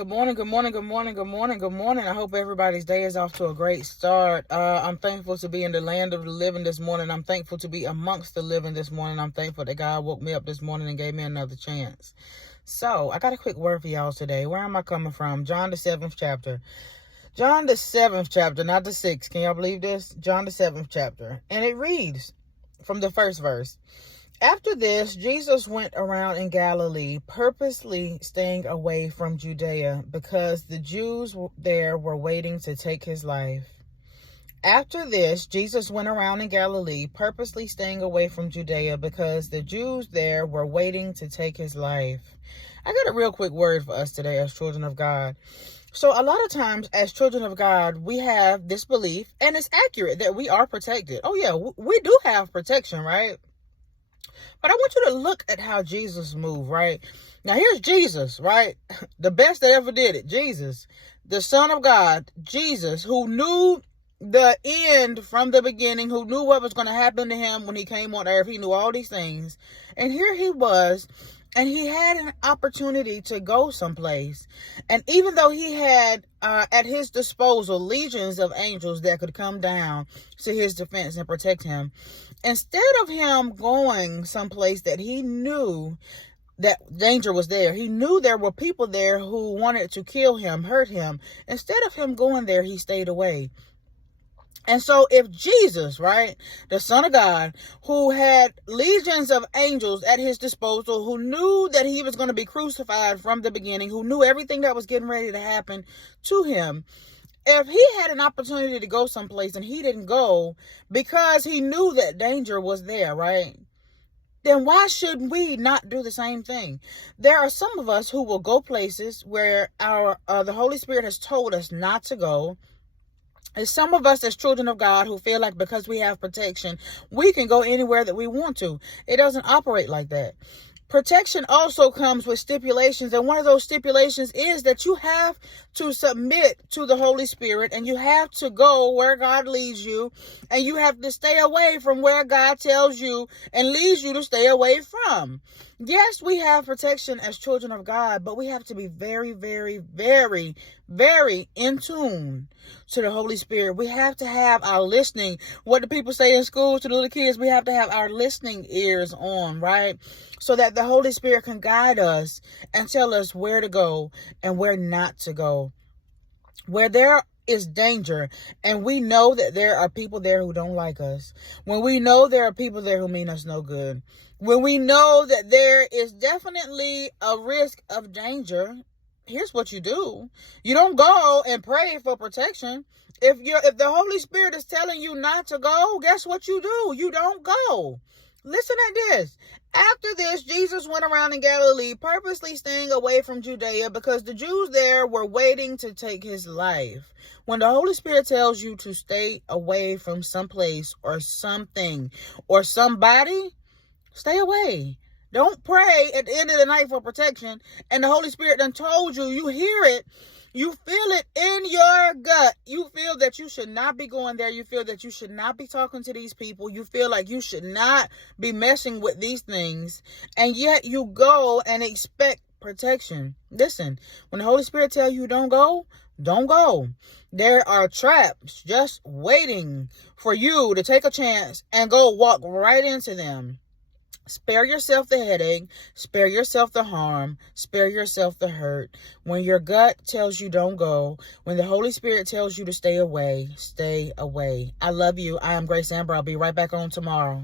Good morning, good morning, good morning, good morning, good morning. I hope everybody's day is off to a great start. I'm thankful to be in the land of the living this morning. I'm thankful to be amongst the living this morning. I'm thankful that God woke me up this morning and gave me another chance. So, I got a quick word for y'all today. Where am I coming from? John the 7th chapter. John the 7th chapter, not the 6th. Can y'all believe this? John the 7th chapter. And it reads from the first verse. After this, Jesus went around in Galilee, purposely staying away from Judea because the Jews there were waiting to take his life. After this, Jesus went around in Galilee, purposely staying away from Judea because the Jews there were waiting to take his life. I got a real quick word for us today as children of God. So a lot of times as children of God, we have this belief, and it's accurate, that we are protected. Oh yeah, we do have protection, right? But I want you to look at how Jesus moved, right? Now, here's Jesus, right? The best that ever did it. Jesus, the Son of God, Jesus, who knew the end from the beginning, who knew what was going to happen to him when he came on earth. He knew all these things. And here he was, and he had an opportunity to go someplace. And even though he had at his disposal legions of angels that could come down to his defense and protect him, instead of him going someplace that he knew that danger was there, he knew there were people there who wanted to kill him, hurt him. Instead of him going there, he stayed away. And so if Jesus, right, the Son of God, who had legions of angels at his disposal, who knew that he was going to be crucified from the beginning, who knew everything that was getting ready to happen to him, if he had an opportunity to go someplace and he didn't go because he knew that danger was there, right? Then why should we not do the same thing? There are some of us who will go places where the Holy Spirit has told us not to go. And some of us as children of God who feel like because we have protection, we can go anywhere that we want to. It doesn't operate like that. Protection also comes with stipulations, and one of those stipulations is that you have to submit to the Holy Spirit, and you have to go where God leads you, and you have to stay away from where God tells you and leads you to stay away from. Yes, we have protection as children of God, but we have to be very, very, very, very in tune to the Holy Spirit. We have to have our listening. What do people say in school to the little kids? We have to have our listening ears on, right? So that the Holy Spirit can guide us and tell us where to go and where not to go. Where there is danger, and we know that there are people there who don't like us. When we know there are people there who mean us no good. When we know that there is definitely a risk of danger, here's what you do. You don't go and pray for protection. If the Holy Spirit is telling you not to go, guess what you do? You don't go. Listen at this. After this, Jesus went around in Galilee, purposely staying away from Judea because the Jews there were waiting to take his life. When the Holy Spirit tells you to stay away from someplace or something or somebody, stay away. Don't pray at the end of the night for protection, and the Holy Spirit done told you, you hear it, you feel it in your gut. You feel that you should not be going there. You feel that you should not be talking to these people. You feel like you should not be messing with these things. And yet you go and expect protection. Listen, when the Holy Spirit tells you don't go, don't go. There are traps just waiting for you to take a chance and go walk right into them. Spare yourself the headache, spare yourself the harm, spare yourself the hurt. When your gut tells you don't go, when the Holy Spirit tells you to stay away, stay away. I love you. I am Grace Amber. I'll be right back on tomorrow.